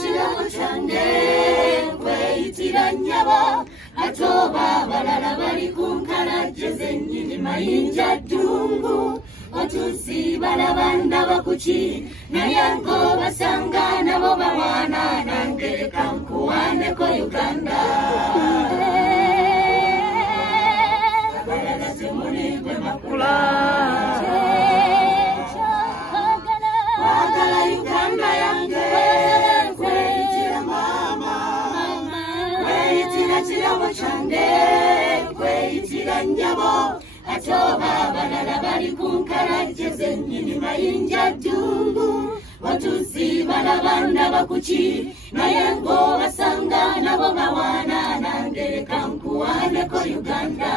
kirabo kyange kweyitira nnyabo atoba balala bali ku nkalajje zennyini mayinja ddungu otusi balaba ndaba kuki naye ngo basanga nabo bawaana nange kankuwaaneko Uganda abalala temuli gwe makula wagala Uganda yange kweyitira mama kweyitira kirabo kyange kweyitira nnyabo atoba balala bali ku nkalajje zennyini mayinja ddungu otusi balaba ndaba kuki naye ngo basanga nabo bawaana nange kankuwaaneko Uganda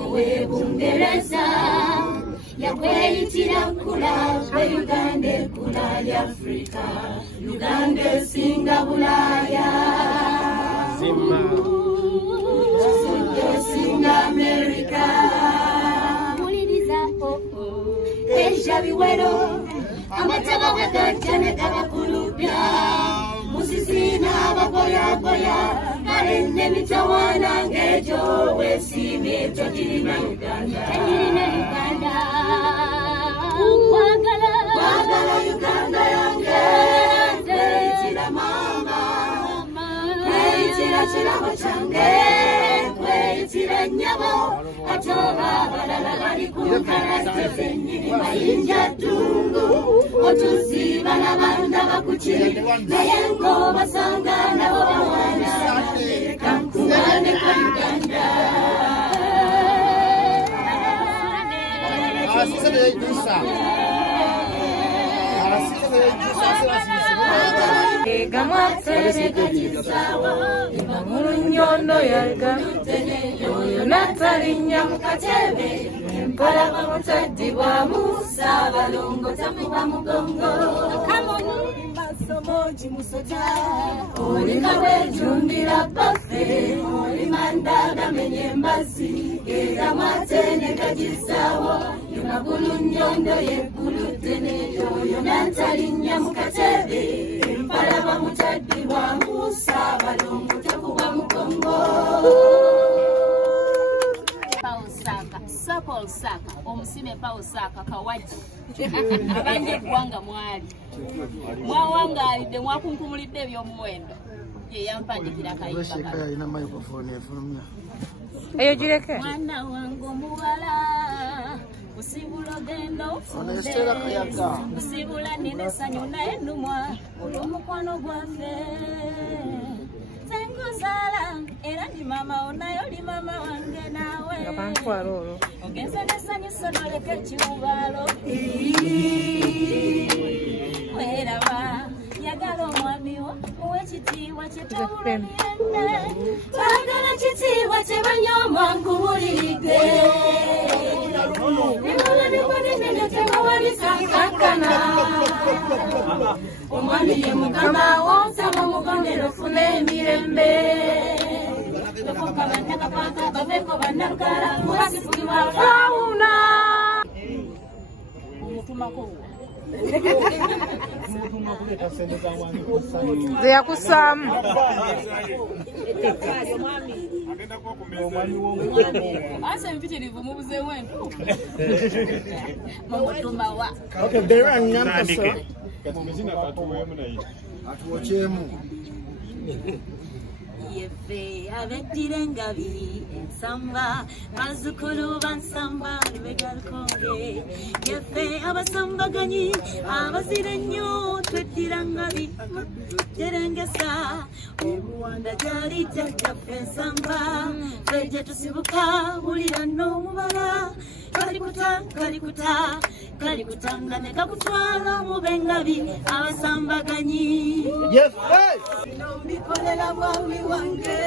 owe Bungereza yakweyitira nkula kwe Uganda ekula ya Afrika Uganda esinga Bulaaya esinga Amerika muliriza Asia biwero amataba wegajja ne gabakulupya musisina abagoyagoya kale n'emitawaana ng'egyo weesiimye togirina Uganda wagala Uganda yange kweyitira mama kweyitira kirabo kyange kweyitira nnyabo atoba balala bali ku nkalajje zennyini mayinja ddungu otusi balaba ndaba kuki naye ngo basanga nabo bawaana kankuwaaneko Uganda Nyono yagamutene yoyo natalinya mukatebe mpala bamutadibwa musa balongo takuba mugongo masomoji musota olika wejumbira bafe olimanda gamenye mbazi era matene gagisawo yomagulu nyondo yeggulutene yoyo natalinya mukatebe mpala bamutadibwa musa balongo takuba mugongo Paul Saka, omusime Paul Saka kawaji abanje gwanga mwali mwawangalidde mwakunkumulidde ebyomuwendo ye yampandikira kayimba ina microphone efulumya eyo gireke mwana wangu muwala usibula gendo usibula nine sanyu naye nnumwa olw'omukwano gwaffe Senguzala era ndi mama onayo li mama wange nawe ngabantwala olwo ogenze nesanyu sonoleka ekiwubalo weraba yagala omwami wo muwe ekitiibwa kyetawulanyende twagala kitiibwa kye banyooma nkubuliridde nimulanibonenene temawalisankankana omwami ye mukama wonsaba omugondero ofune emirembe bakokabannakapaka baveko bannalukala mwasifulibwafawuna omutumako ze yakusaamu ase empitirivu mubuzeemu entuufu mumutumawa atuwokyemu yefe abeddira engabi ensamba bazukulu bansamba lubegalukonge yefe abasambaganyi abazira ennyo tweddira ngabi terengesa omuwanda gyali jjajjaffe ensamba ffe gye tusibuka bulira n'omubala kalikuta nga ne kakutwala mu bengabi abasambaganyi bikolera bwawi wange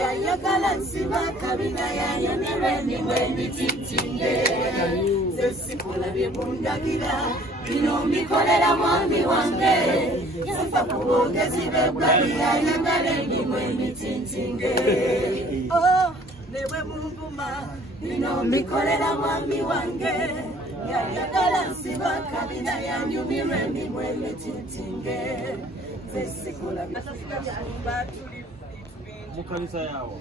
yayagala nsiba kabina yayonerwe nimwe emititinge zesikula bye mundagira bino mbikolera mwami wange nfa ku bwogezi bw'eggwalira ayagala emirimu emitintinge newe munvuma bino mbikolera mwami wange yayagala nsiba kabina yanyumirwa emirimu emitintinge zesikula mukanisa yawo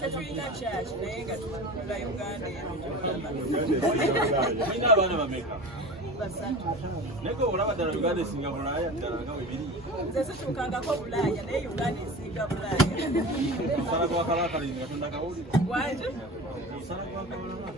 tetulina kyaki naye nga tutunula Uganda mulina abaana bameka basatu naye olaba ddala Uganda esinga Bulaaya ddala nga bwe biri nze situukangako Bulaaya naye Uganda esinga Bulaaya omusala gwa Kalakalinzi nga tonnakawulira wanje omusala gwa Kalakalinzi